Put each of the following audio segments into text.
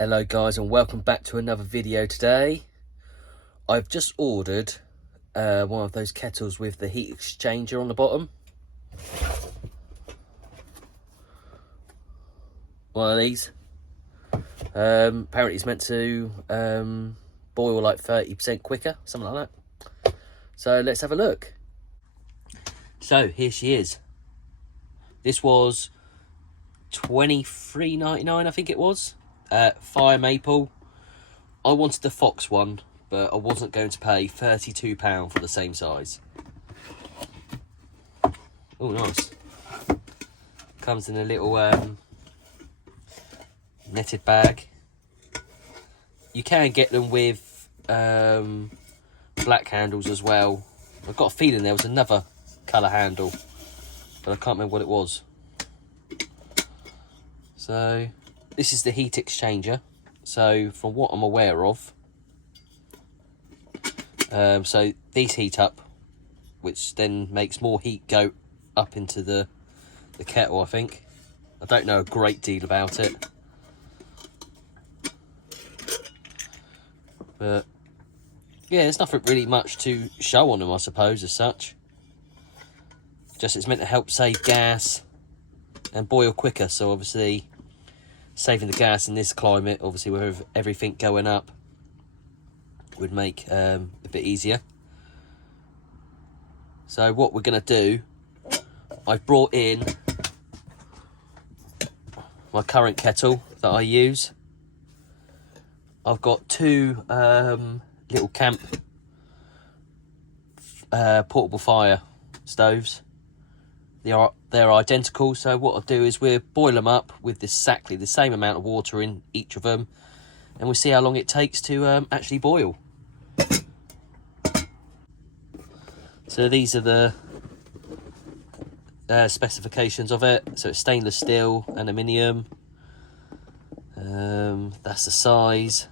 Hello guys, and welcome back to another video today. I've just ordered one of those kettles with the heat exchanger on the bottom. One of these. Apparently it's meant to boil like 30% quicker, something like that. So let's have a look. So here she is. This was $23.99, I think it was. Fire maple. I wanted the Fox one, but I wasn't going to pay £32 for the same size. Oh, nice. Comes in a little netted bag. You can get them with black handles as well. I've got a feeling there was another colour handle, but I can't remember what it was. So this is the heat exchanger. So from what I'm aware of, so these heat up, which then makes more heat go up into the kettle, I think. I don't know a great deal about it, but yeah, there's nothing really much to show on them, I suppose, as such. Just it's meant to help save gas and boil quicker, so obviously saving the gas in this climate, obviously with everything going up, would make a bit easier. So what we're going to do, I've brought in my current kettle that I use. I've got two little camp portable fire stoves. They're identical, so what I'll do is we'll boil them up with exactly the same amount of water in each of them, and we'll see how long it takes to actually boil. So these are the specifications of it. So it's stainless steel, aluminium. That's the size.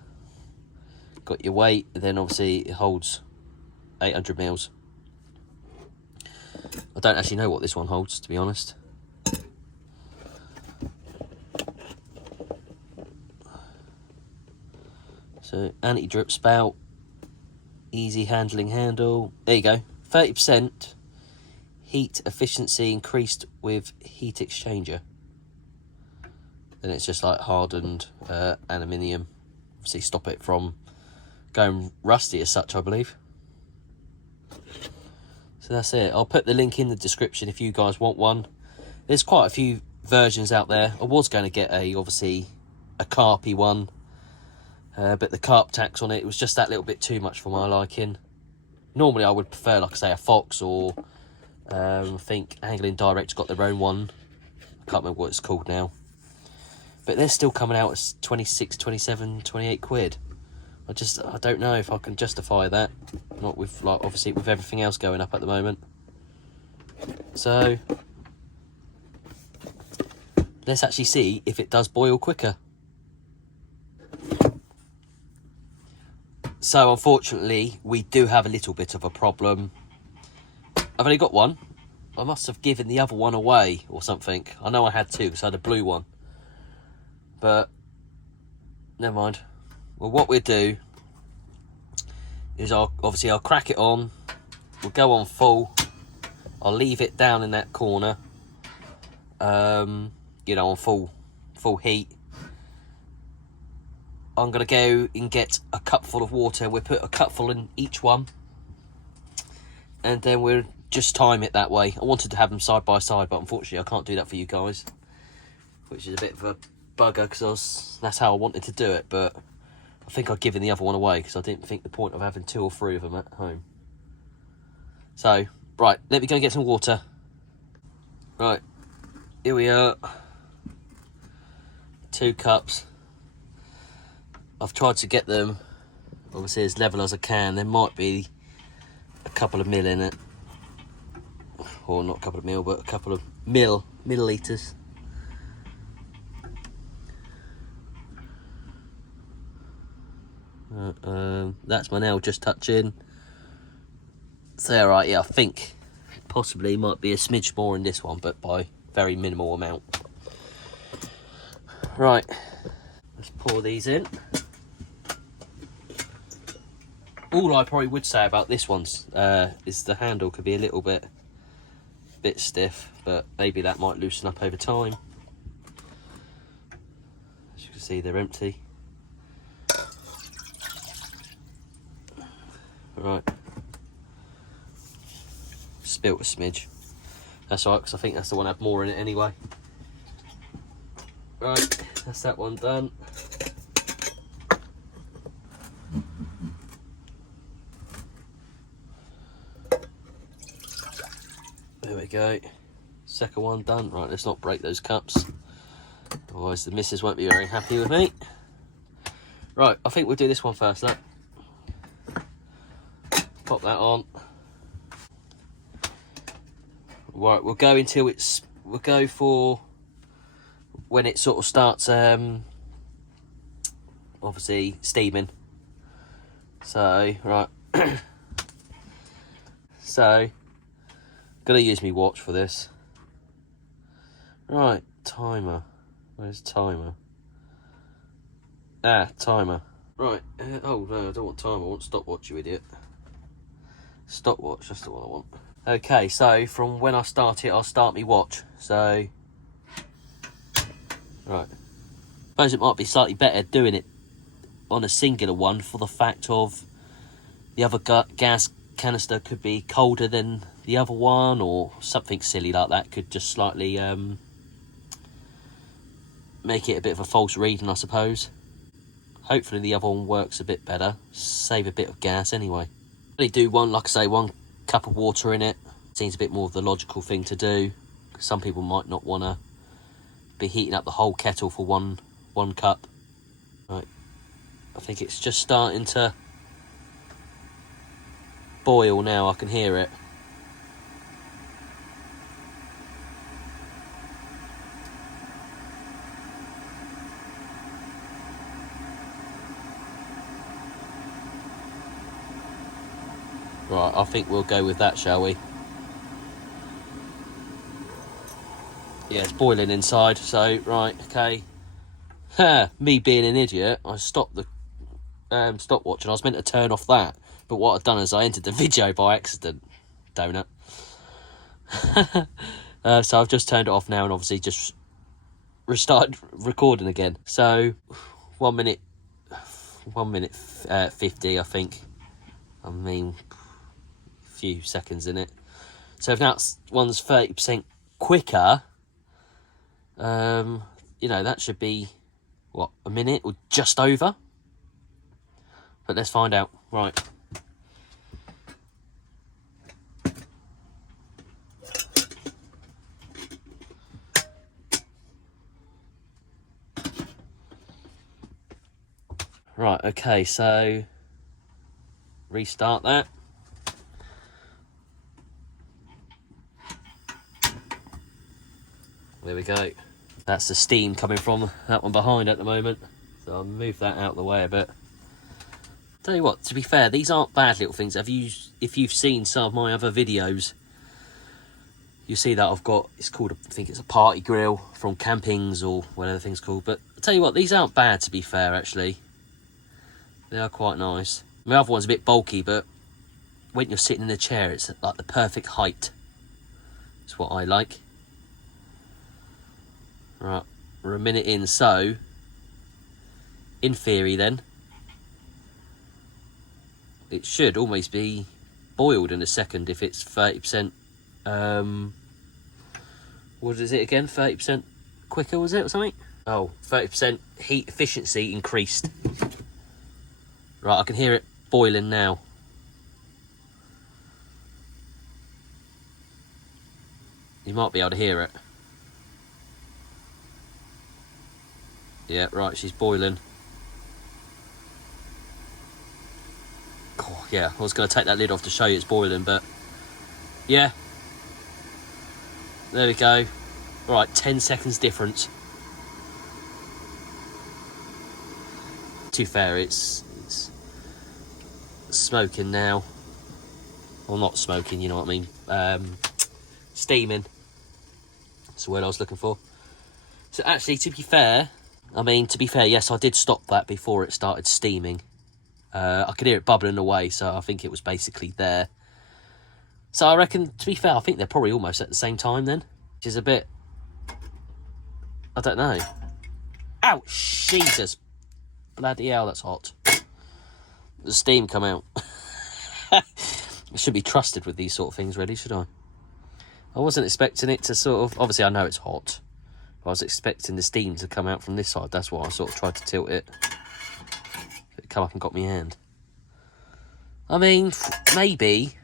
Got your weight, and then obviously it holds 800 mils. I don't actually know what this one holds, to be honest. So anti-drip spout, easy handling handle. There you go. 30% heat efficiency increased with heat exchanger. Then it's just like hardened aluminium. Obviously stop it from going rusty as such, I believe. So that's it. I'll put the link in the description if you guys want one. There's quite a few versions out there. I was going to get obviously a carpy one, but the carp tax on it was just that little bit too much for my liking. Normally I would prefer, like I say, a Fox, or I think Angling Direct got their own one. I can't remember what it's called now. But they're still coming out as 26, 27, 28 quid. I don't know if I can justify that. Not with, like, obviously with everything else going up at the moment. So let's actually see if it does boil quicker. So unfortunately, we do have a little bit of a problem. I've only got one. I must have given the other one away or something. I know I had two because I had a blue one. But never mind. Well, what we'll do is I'll crack it on. We'll go on full. I'll leave it down in that corner. On full heat. I'm going to go and get a cupful of water. We'll put a cupful in each one. And then we'll just time it that way. I wanted to have them side by side, but unfortunately I can't do that for you guys. Which is a bit of a bugger, because that's how I wanted to do it. But I think I've given the other one away, because I didn't think the point of having 2 or 3 of them at home. So, right, let me go and get some water. Right, here we are. 2 cups. I've tried to get them, obviously, as level as I can. There might be a couple of mil in it. Or not a couple of mil, but a couple of millilitres. That's my nail just touching. So, right, yeah, I think possibly might be a smidge more in this one, but by very minimal amount. Right, Let's pour these in. All I probably would say about this one is the handle could be a little bit stiff, but maybe that might loosen up over time. As you can see, they're empty. Right. Spilt a smidge. That's all right, because I think that's the one that had more in it anyway. Right, that's that one done. There we go. Second one done. Right, let's not break those cups. Otherwise the missus won't be very happy with me. Right, I think we'll do this one first, look. Pop that on. Right, we'll go for when it sort of starts obviously steaming. So, right. So, gonna use my watch for this. Right, timer. Where's timer? Ah, timer. Right, oh no, I don't want timer, I want stopwatch, you idiot. Stopwatch, that's the one I want. Okay, so from when I start it, I'll start my watch. So, right. Suppose it might be slightly better doing it on a singular one for the fact of the other gas canister could be colder than the other one, or something silly like that could just slightly make it a bit of a false reading, I suppose. Hopefully the other one works a bit better, save a bit of gas anyway. Really do one, like I say, 1 cup of water in it. Seems a bit more of the logical thing to do. Some people might not want to be heating up the whole kettle for one cup. Right, I think it's just starting to boil now, I can hear it. Right, I think we'll go with that, shall we? Yeah, it's boiling inside, so, right, okay. Ha! Me being an idiot, I stopped the stopwatch and I was meant to turn off that. But what I've done is I entered the video by accident. Donut. So I've just turned it off now and obviously just restarted recording again. So, 1 minute 50, I think. I mean, few seconds in it. So if that one's 30% quicker, you know, that should be what, a minute or just over. But let's find out. Right. Right, okay, so restart that. There we go. That's the steam coming from that one behind at the moment. So I'll move that out of the way a bit. Tell you what, to be fair, these aren't bad little things. If you've seen some of my other videos, you see that I've got, it's called, I think it's a party grill from Campings or whatever the thing's called. But I'll tell you what, these aren't bad, to be fair, actually. They are quite nice. My other one's a bit bulky, but when you're sitting in a chair, it's like the perfect height. It's what I like. Right, we're a minute in, so in theory then, it should almost be boiled in a second if it's 30%, what is it again, 30% quicker, was it, or something? Oh, 30% heat efficiency increased. Right, I can hear it boiling now. You might be able to hear it. Yeah, right, she's boiling. Oh, yeah, I was going to take that lid off to show you it's boiling, but yeah. There we go. Right, 10 seconds difference. To be fair, it's smoking now. Well, not smoking, you know what I mean. Steaming. That's the word I was looking for. So actually, to be fair, I mean, to be fair, yes, I did stop that before it started steaming. I could hear it bubbling away, so I think it was basically there. So I reckon, to be fair, I think they're probably almost at the same time then, which is a bit, I don't know. Ow, Jesus. Bloody hell, that's hot. The steam come out. I should be trusted with these sort of things, really, should I? I wasn't expecting it to sort of... Obviously, I know it's hot. I was expecting the steam to come out from this side. That's why I sort of tried to tilt it. It come up and got me hand. I mean, maybe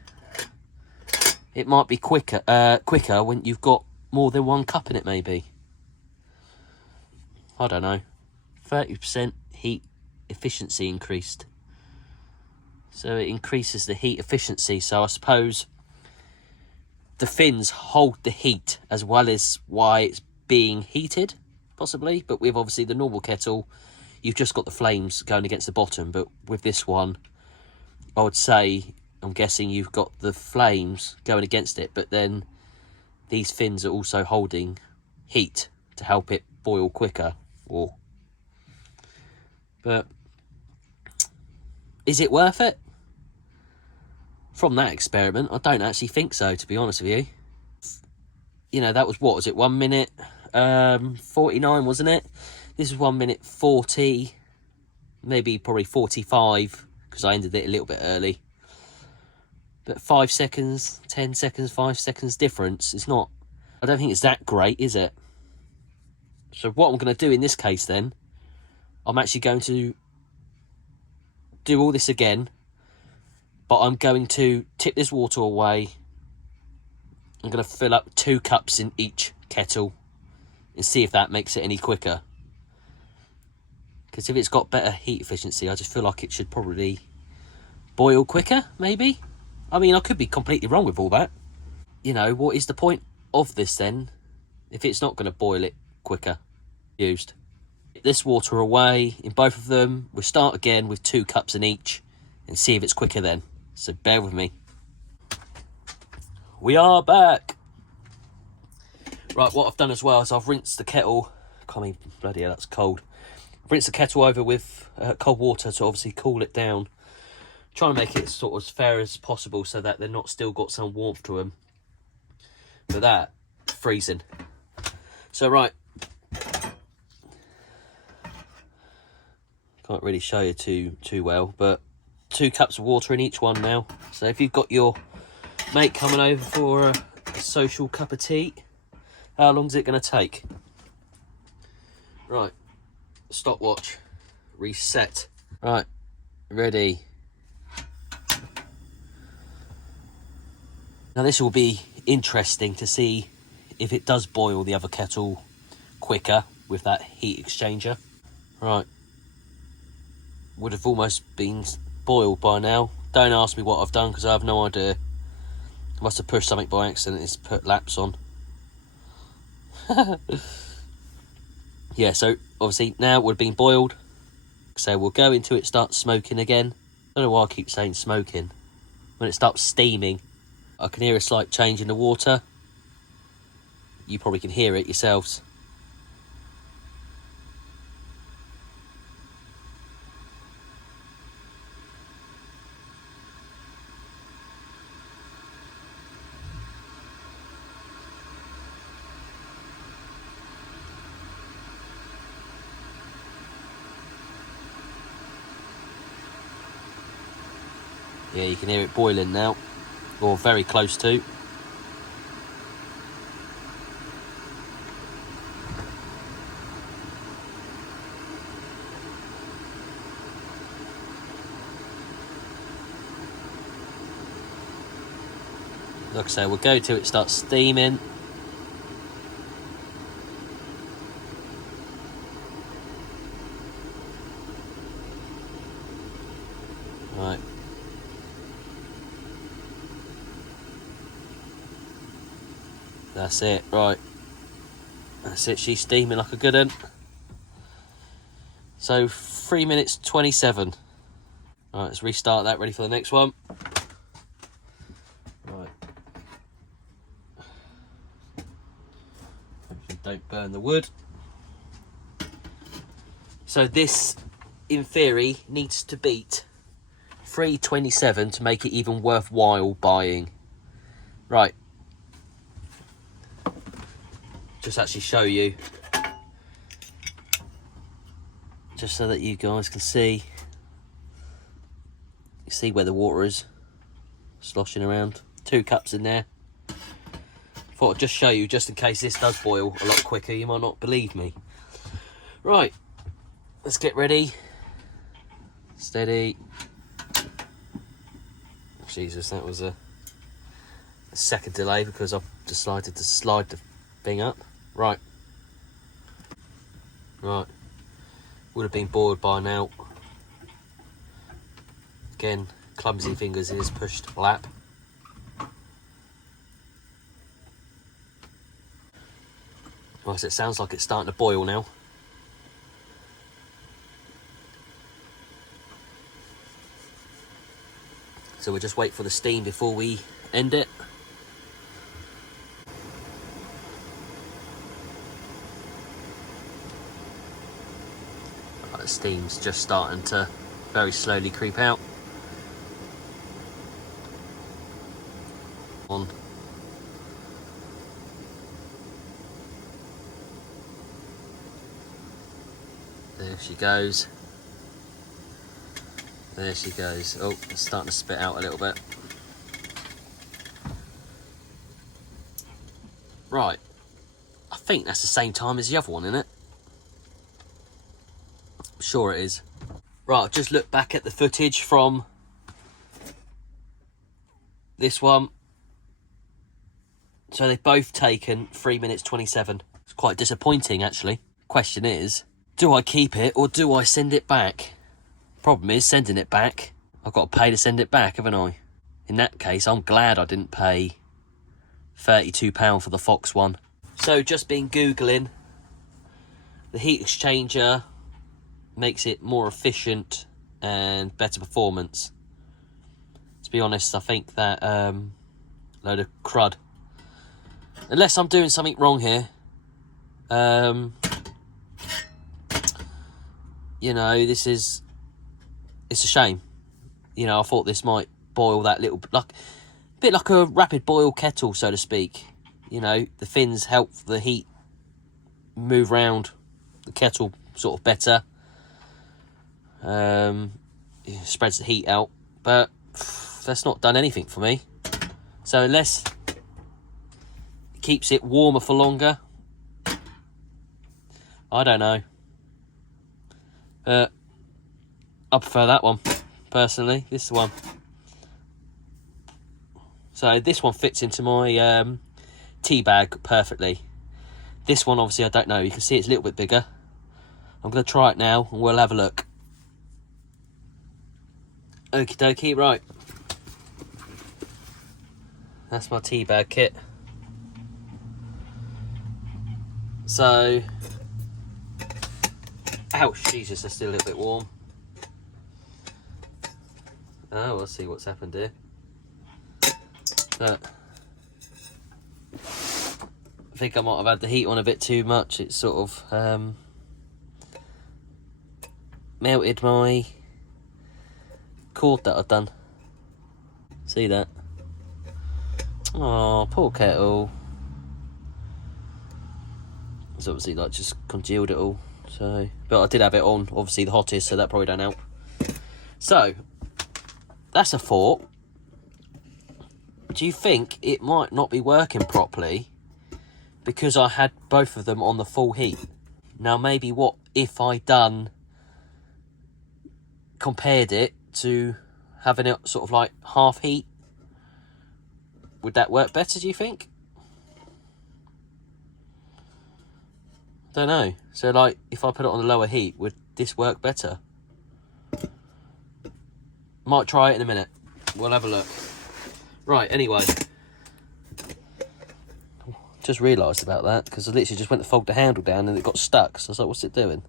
it might be quicker when you've got more than one cup in it, maybe. I don't know. 30% heat efficiency increased. So it increases the heat efficiency. So I suppose the fins hold the heat as well as why it's being heated, possibly. But with obviously the normal kettle, you've just got the flames going against the bottom. But with this one, I would say, I'm guessing you've got the flames going against it. But then these fins are also holding heat to help it boil quicker. But is it worth it? From that experiment, I don't actually think so, to be honest with you. You know, that was, what was it, 1 minute 49, wasn't it? This is 1 minute 40, maybe probably 45, because I ended it a little bit early. But 5 seconds, 10 seconds, 5 seconds difference. It's not, I don't think it's that great, is it? So what I'm going to do in this case then, I'm actually going to do all this again, but I'm going to tip this water away. I'm going to fill up 2 cups in each kettle and see if that makes it any quicker. Because if it's got better heat efficiency, I just feel like it should probably boil quicker, maybe. I mean, I could be completely wrong with all that. You know, what is the point of this then, if it's not going to boil it quicker? Used. This water away in both of them. We'll start again with 2 cups in each and see if it's quicker then. So bear with me. We are back. Right, what I've done as well is I've rinsed the kettle. Can't even, bloody hell, that's cold. I've rinsed the kettle over with cold water to obviously cool it down. Trying to make it sort of as fair as possible so that they're not still got some warmth to them. But that, freezing. So right. Can't really show you too well, but 2 cups of water in each one now. So if you've got your mate coming over for a social cup of tea, how long is it going to take? Right, stopwatch, reset. Right, ready. Now this will be interesting to see if it does boil the other kettle quicker with that heat exchanger. Right, would have almost been boiled by now. Don't ask me what I've done because I have no idea. I must have pushed something by accident. It's put laps on. Yeah, so obviously now it would have been boiled. So we'll go into it, start smoking again. I don't know why I keep saying smoking. When it starts steaming, I can hear a slight change in the water. You probably can hear it yourselves. Yeah, you can hear it boiling now, or very close to. Like I say, we'll go till it starts steaming. Right. That's it, right. That's it, she's steaming like a good one. So 3 minutes 27. Right, let's restart that, ready for the next one. Right. Don't burn the wood. So this, in theory, needs to beat 327 to make it even worthwhile buying. Right. Just actually show you. Just so that you guys can see. See where the water is sloshing around. 2 cups in there. Thought I'd just show you, just in case this does boil a lot quicker. You might not believe me. Right. Let's get ready. Steady. Jesus, that was a second delay because I've decided to slide the thing up. Right. Right. Would have been boiled by now. Again, clumsy fingers is pushed lap. Right, so it sounds like it's starting to boil now. So we'll just wait for the steam before we end it. Right, the steam's just starting to very slowly creep out. On. There she goes. There she goes. Oh, it's starting to spit out a little bit. Right. I think that's the same time as the other one, isn't it? I'm sure it is. Right, I've just looked back at the footage from this one. So they've both taken 3 minutes 27. It's quite disappointing, actually. Question is, do I keep it or do I send it back? Problem is, sending it back, I've got to pay to send it back, haven't I? In that case, I'm glad I didn't pay £32 for the Fox one. So, just been Googling. The heat exchanger makes it more efficient and better performance. To be honest, I think that load of crud. Unless I'm doing something wrong here. You know, this is... It's a shame. You know, I thought this might boil that little... a bit like a rapid boil kettle, so to speak. You know, the fins help the heat move round the kettle sort of better. It spreads the heat out. But that's not done anything for me. So unless it keeps it warmer for longer, I don't know. But I prefer that one, personally. This one. So this one fits into my tea bag perfectly. This one, obviously, I don't know. You can see it's a little bit bigger. I'm going to try it now and we'll have a look. Okie dokie, right. That's my tea bag kit. So... Ouch, Jesus, that's still a little bit warm. Oh, we'll see what's happened here. But I think I might have had the heat on a bit too much. It's sort of melted my cord that I've done. See that? Oh, poor kettle. It's obviously like just congealed it all. So, but I did have it on, obviously the hottest, so that probably don't help. So, that's a thought. Do you think it might not be working properly because I had both of them on the full heat? Now, maybe what if I compared it to having it sort of like half heat? Would that work better, do you think? Don't know. So, like, if I put it on the lower heat, would this work better? Might try it in a minute. We'll have a look. Right, anyway. Just realised about that, because I literally just went to fold the handle down and it got stuck. So I was like, what's it doing?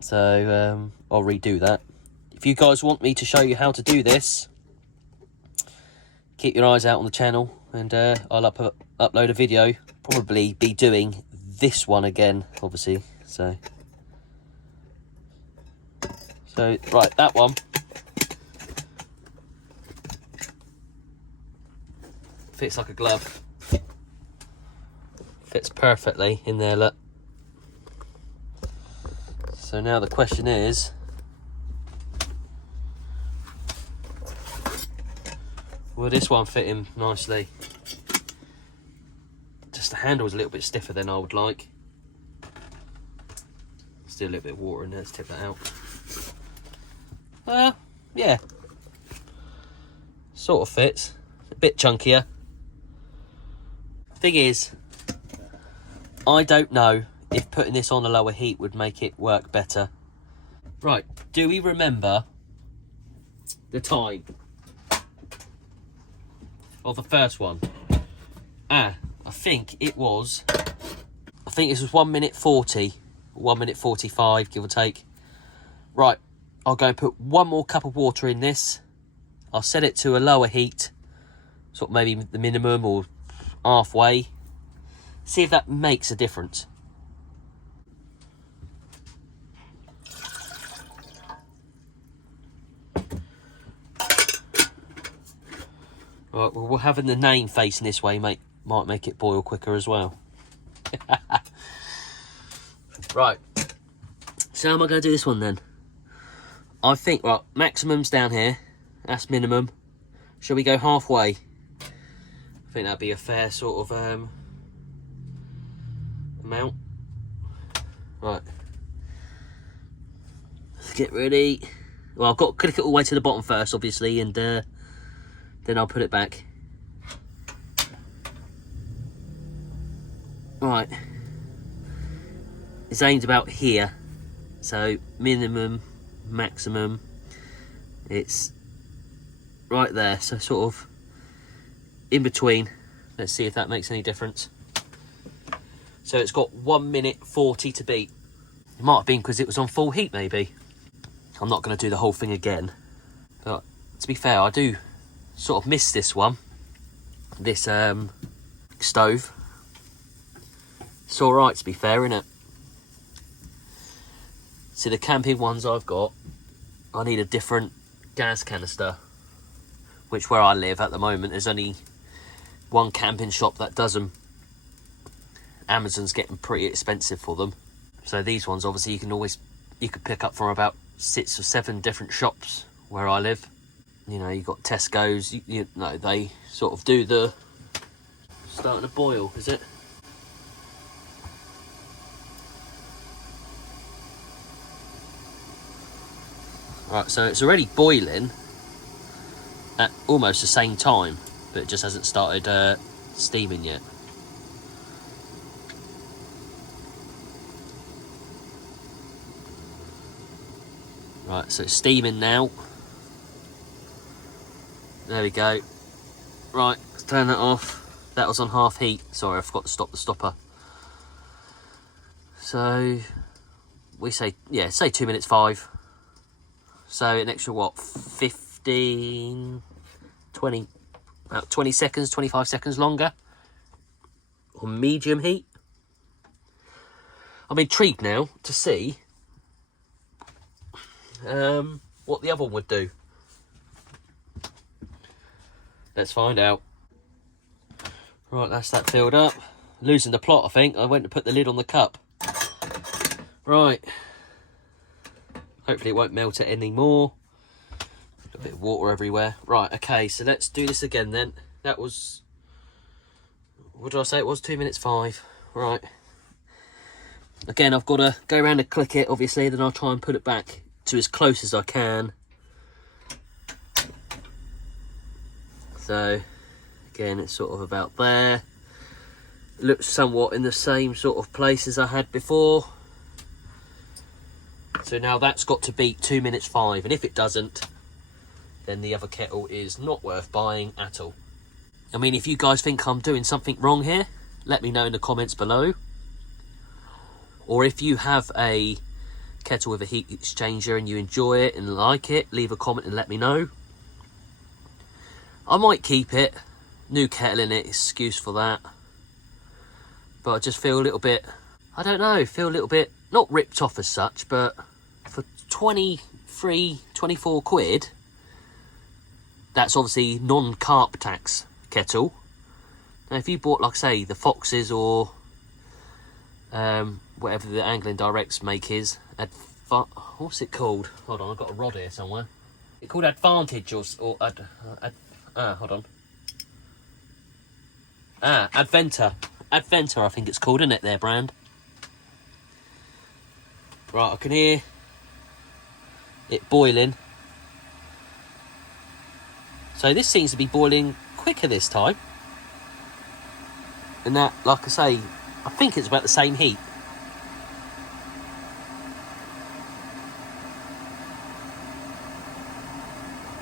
So, I'll redo that. If you guys want me to show you how to do this, keep your eyes out on the channel and I'll upload a video. Probably be doing this one again, obviously. So, So, right, that one. Fits like a glove. Fits perfectly in there, look. So now the question is, will this one fit in nicely? Just the handle's a little bit stiffer than I would like. Still a little bit of water in there, let's tip that out. Yeah. Sort of fits. A bit chunkier. Thing is, I don't know if putting this on a lower heat would make it work better. Right, do we remember the time of the first one? I think this was 1 minute 40, 1 minute 45, give or take. Right, I'll go and put one more cup of water in this. I'll set it to a lower heat, sort of maybe the minimum or halfway. See if that makes a difference. Right, well, having the name facing this way might make it boil quicker as well. Right, so how am I going to do this one then? I think, right, maximum's down here, that's minimum. Shall we go halfway? I think that'd be a fair sort of amount. Right, let's get ready. Well, I've got to click it all the way to the bottom first, obviously, and then I'll put it back. Right, it's aimed about here, so minimum, maximum, it's right there, so sort of in between. Let's see if that makes any difference. So it's got 1 minute 40 to beat. It might have been because it was on full heat, maybe. I'm not going to do the whole thing again, but to be fair, I do sort of miss this one, this stove. It's all right, to be fair, isn't it? See, the camping ones I've got, I need a different gas canister, which where I live at the moment, there's only one camping shop that does them. Amazon's getting pretty expensive for them. So these ones, obviously, you could pick up from about 6 or 7 different shops where I live. You know, you've got Tesco's, you know, they sort of do the starting to boil, is it? Right, so it's already boiling at almost the same time, but it just hasn't started steaming yet. Right, so it's steaming now. There we go. Right, let's turn that off. That was on half heat. Sorry, I forgot to stop the stopper. So, we say 2 minutes 5. So an extra, what, 15, 20, about 20 seconds, 25 seconds longer on medium heat. I'm intrigued now to see what the other one would do. Let's find out. Right, that's that filled up. Losing the plot, I think. I went to put the lid on the cup. Right. Hopefully it won't melt it anymore. A bit of water everywhere. Right, okay, so let's do this again then. That was, what did I say it was? 2 minutes 5. Right. Again, I've got to go around and click it, obviously, then I'll try and put it back to as close as I can. So, again, it's sort of about there. It looks somewhat in the same sort of place as I had before. So now that's got to beat 2 minutes 5, and if it doesn't, then the other kettle is not worth buying at all. I mean, if you guys think I'm doing something wrong here, let me know in the comments below. Or if you have a kettle with a heat exchanger and you enjoy it and like it, leave a comment and let me know. I might keep it. New kettle in it, excuse for that. But I just feel a little bit, I don't know, feel a little bit, not ripped off as such, but for 20, 24 quid. That's obviously non-carp tax kettle. Now, if you bought, like I say, the Foxes or whatever the Angling Direct's make is, what's it called? Hold on, I've got a rod here somewhere. It's called Advantage or hold on. Adventure. Adventure, I think it's called, isn't it, their brand? Right, I can hear it boiling. So this seems to be boiling quicker this time. And that, like I say, I think it's about the same heat.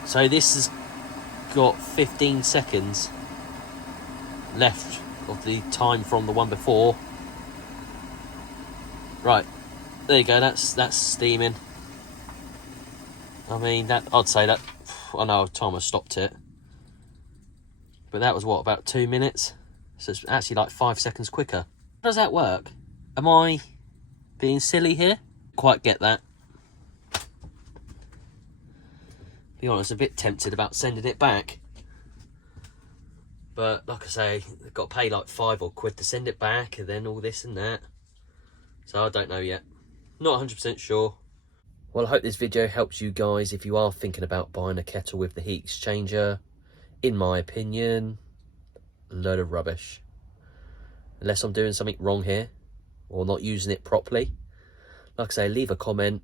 So this has got 15 seconds left of the time from the one before. Right, there you go, that's steaming. I mean, that I'd say that, I know time I stopped it, but that was what, about 2 minutes? So it's actually like 5 seconds quicker. How does that work? Am I being silly here? Quite get that. Be honest, a bit tempted about sending it back. But like I say, I've got to pay like £5 odd to send it back, and then all this and that. So I don't know yet. Not 100% sure. Well, I hope this video helps you guys if you are thinking about buying a kettle with the heat exchanger. In my opinion, a load of rubbish. Unless I'm doing something wrong here, or not using it properly. Like I say, leave a comment,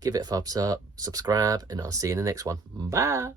give it a thumbs up, subscribe, and I'll see you in the next one. Bye!